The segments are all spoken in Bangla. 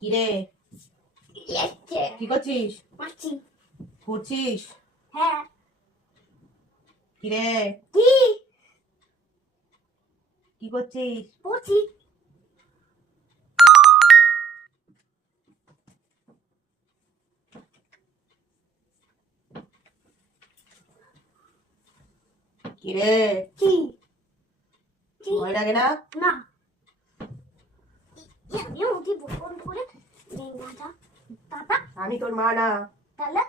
কিরে কি করছিস? পড়ছিস? হ্যাঁ। কিরে কি কি করছিস? পড়ছি। কিরে কি ভয় লাগে না? না, আমি উঠি বন্ধ করে না দাদা। আমি তোর মা না। তাহলে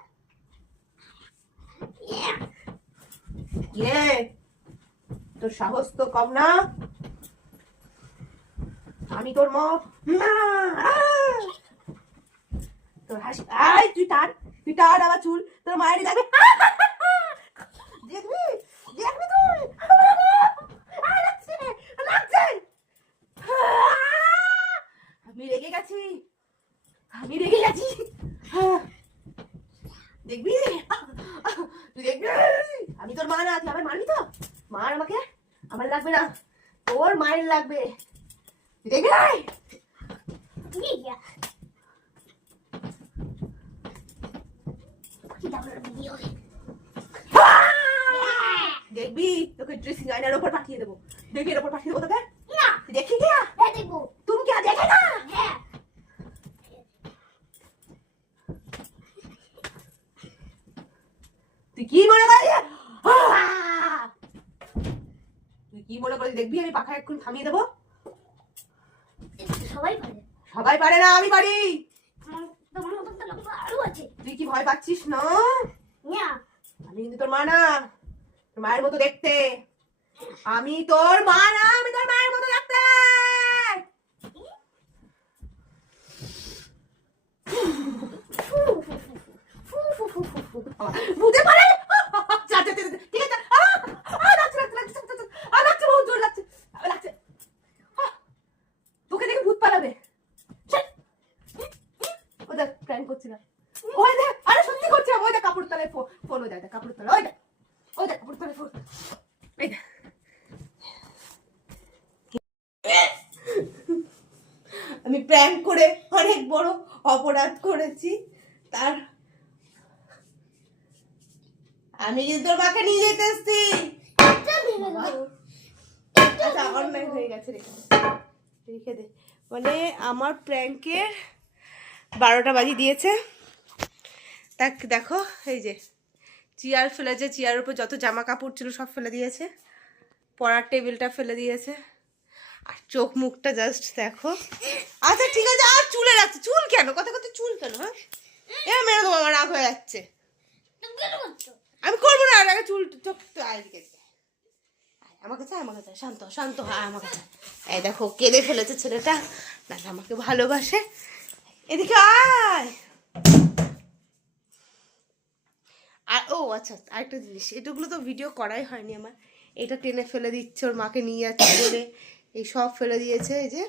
কিরে তোর সাহস তো কম না? আমি তোর মা না। তোর হাসি আয় তুই টান আমার চুল তোর মায়েরই যাবে। দেখবি দেখবি তুই লাগছে লাগছে। আমি রেগে গেছি দেখবি তুই দেখবি। আমি তোর মা না, তুই আমার মারবি তো? মার আমাকে, আমার লাগবে না, তোর মায়ের লাগবে। তুই দেখবি দেখবি তোকে ড্রেসিং আয়নার ওপর পাঠিয়ে দেবো। দেখবি এর ওপর পাঠিয়ে দেবো তোকে। না দেখি क्या দেখবো। तुम क्या देखेगा? হ্যাঁ তুই কি মনে করিস? তুই কি মনে করিস দেখবি আমি পাখা এক্ষুনি থামিয়ে দেবো? সবাই পারে। সবাই পারে না, আমি পারি। তোমার মতন তো লোক আরো আছে। তুই কি ভয় পাচ্ছিস না? না আমি কিন্তু তোর মা না, তোর মায়ের মতো দেখতে। আমি তোর মা না, আমি তোর মায়ের মতো দেখতে। ভূতে পারে। ঠিক আছে লাগছে বহুত জোর লাগছে লাগছে। তোকে দেখে ভূত পালাবে। ও দেখ প্র্যাঙ্ক করছি না, ওই দেখ আরে সত্যি করছি না। ওই দেখ কাপড় তলায় ফোন, ওই দেখ কাপড় তলায়, ওই দেখ কাপড় তলায় ফোন। এই দেখ আমি প্র্যাঙ্ক করে অনেক বড় অপরাধ করেছি। তার আমি কিন্তু তোর মাকে নিয়ে যেতে এসছি। আচ্ছা অন্যায় হয়ে গেছে, রেখে দে। মানে আমার প্র্যাঙ্কের 12টা বাজি দিয়েছে। দেখ দেখো এই যে চেয়ার ফেলেছে, চেয়ারের উপর যত জামা কাপড় ছিল সব ফেলে দিয়েছে, পড়ার টেবিলটা ফেলে দিয়েছে, আর চোখ মুখটা জাস্ট দেখো। আচ্ছা ঠিক আছে, আর চুলে রাখছে। চুল কেন কথা কথা চুল কেন? হ্যাঁ এ মেরে দেবো, আমার রাগ হয়ে যাচ্ছে। আমি করবো না আগে চুল চোখ এদিকে আমার কাছে শান্ত শান্ত হয় আমার কাছে। এই দেখো কেঁদে ফেলেছে ছেলেটা, না আমাকে ভালোবাসে। এদিকে আয়। আর ও আচ্ছা আরেকটা জিনিস, এটাগুলো তো ভিডিও করাই হয়নি আমার। এটা টেনে ফেলে দিচ্ছে, ওর মাকে নিয়ে যাচ্ছে বলে এই সব ফেলে দিয়েছে। এই যে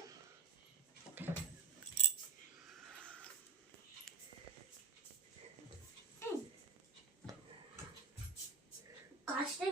কাজটাই